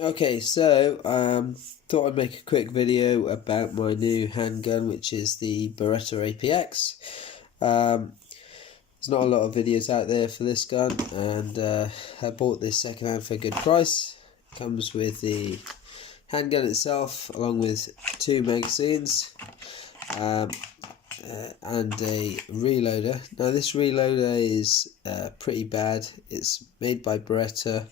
Okay, so thought I'd make a quick video about my new handgun, which is the Beretta APX. There's not a lot of videos out there for this gun, and I bought this secondhand for a good price. Comes with the handgun itself, along with 2 magazines, and a reloader. Now this reloader is pretty bad. It's made by Beretta.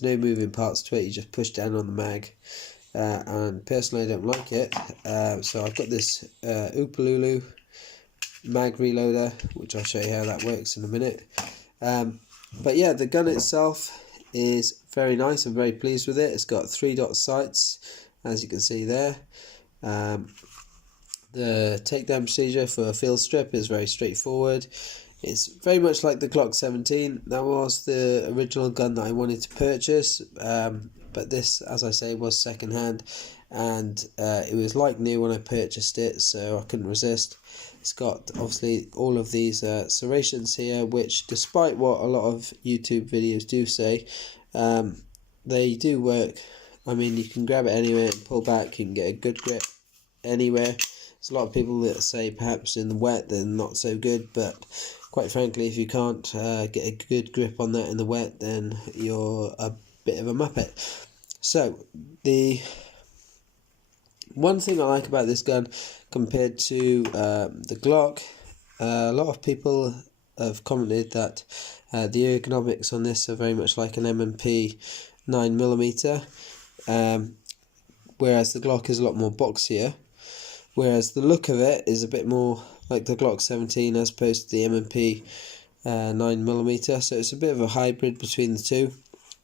There's no moving parts to it, you just push down on the mag, and personally I don't like it, so I've got this Oopalulu mag reloader, which I'll show you how that works in a minute. But yeah, the gun itself is very nice. I'm very pleased with it. It's got 3-dot sights, as you can see there. The takedown procedure for a field strip is very straightforward. It's very much like the Glock 17. That was the original gun that I wanted to purchase, but this, as I say, was second hand, and it was like new when I purchased it, so I couldn't resist. It's got obviously all of these serrations here, which, despite what a lot of YouTube videos do say, they do work. I mean, you can grab it anywhere and pull back, you can get a good grip anywhere. There's a lot of people that say perhaps in the wet they're not so good, but quite frankly, if you can't get a good grip on that in the wet, then you're a bit of a muppet. So the one thing I like about this gun compared to the Glock, a lot of people have commented that the ergonomics on this are very much like an M&P 9mm, whereas the Glock is a lot more boxier. Whereas the look of it is a bit more like the Glock 17 as opposed to the M&P 9mm, so it's a bit of a hybrid between the two.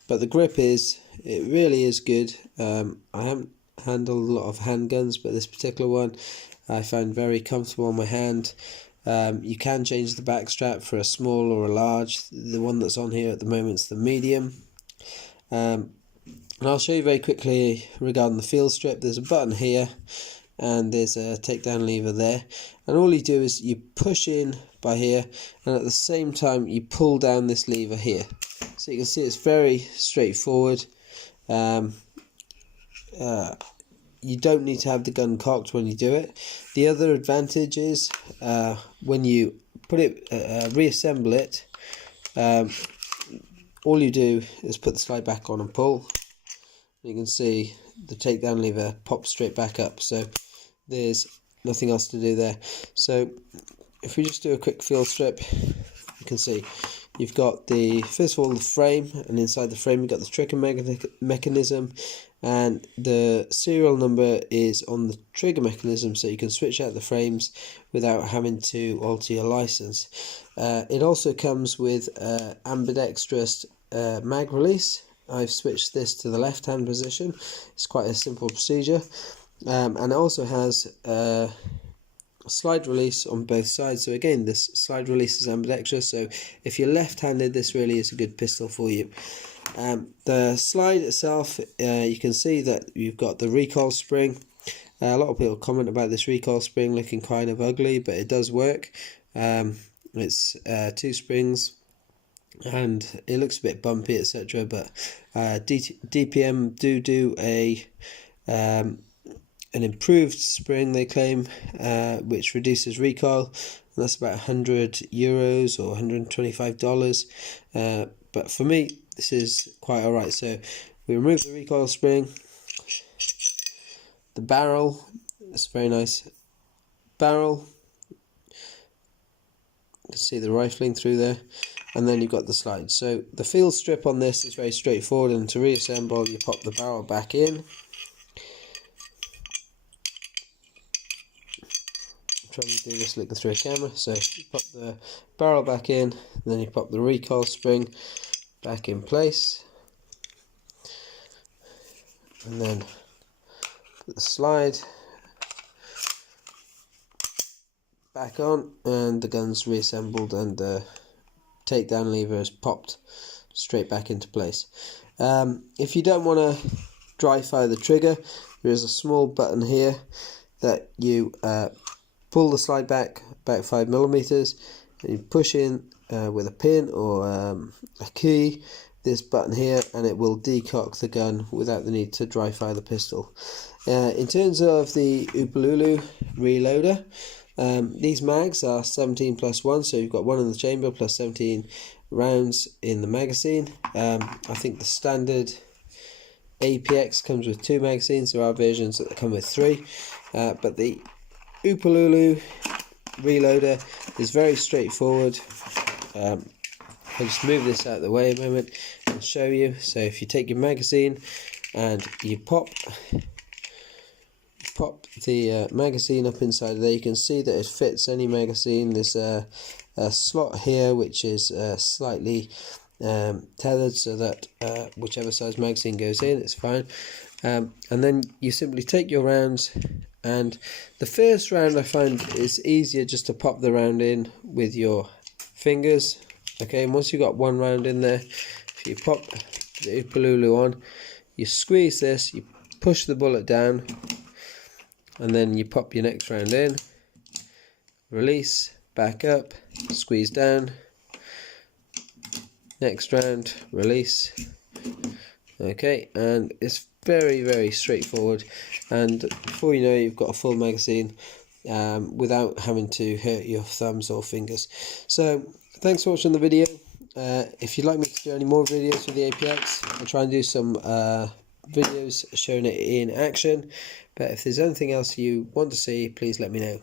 But the grip it really is good. I haven't handled a lot of handguns, but this particular one I found very comfortable on my hand. You can change the back strap for a small or a large. The one that's on here at the moment is the medium. And I'll show you very quickly regarding the field strip. There's a button here, and there's a takedown lever there, and all you do is you push in by here, and at the same time you pull down this lever here. So you can see it's very straightforward. You don't need to have the gun cocked when you do it. The other advantage is when you put it, reassemble it, all you do is put the slide back on and pull. You can see the takedown lever pops straight back up, so there's nothing else to do there. So if we just do a quick field strip, you can see you've got first of all the frame, and inside the frame you've got the trigger mechanism, and the serial number is on the trigger mechanism, so you can switch out the frames without having to alter your license. It also comes with ambidextrous mag release. I've switched this to the left hand position. It's quite a simple procedure, and it also has a slide release on both sides. So again, this slide release is ambidextrous, so if you're left-handed, this really is a good pistol for you. The slide itself, you can see that you've got the recoil spring. A lot of people comment about this recoil spring looking kind of ugly, but it does work. It's 2 springs, and it looks a bit bumpy, etc., but DPM do an improved spring, they claim, which reduces recoil, and that's about €100 or $125, but for me this is quite alright. So we remove the recoil spring, the barrel, it's a very nice barrel, you can see the rifling through there, and then you've got the slide. So the field strip on this is very straightforward, and to reassemble you pop the barrel back in. I'm trying to do this looking through a camera. So you pop the barrel back in, and then you pop the recoil spring back in place, and then put the slide back on, and the gun's reassembled, and the takedown lever is popped straight back into place. If you don't want to dry fire the trigger, there is a small button here that you pull the slide back about 5mm, and you push in with a pin or a key, this button here and it will decock the gun without the need to dry fire the pistol. In terms of the Upalulu reloader, these mags are 17 plus 1, so you've got 1 in the chamber plus 17 rounds in the magazine. I think the standard APX comes with 2 magazines. There are versions that come with 3, but the Upalulu reloader is very straightforward. I'll just move this out of the way a moment and show you. So if you take your magazine and you pop the magazine up inside there, you can see that it fits any magazine. There's a slot here which is slightly tethered so that whichever size magazine goes in, it's fine. And then you simply take your rounds, and the first round I find is easier just to pop the round in with your fingers. Okay, and once you've got 1 round in there, if you pop the Upalulu on, you squeeze this, you push the bullet down, and then you pop your next round in, release, back up, squeeze down, next round, release. Okay, and it's very, very straightforward, and before you know it, you've got a full magazine without having to hurt your thumbs or fingers. So thanks for watching the video. If you'd like me to do any more videos with the APX, I'll try and do some videos showing it in action, but if there's anything else you want to see, please let me know.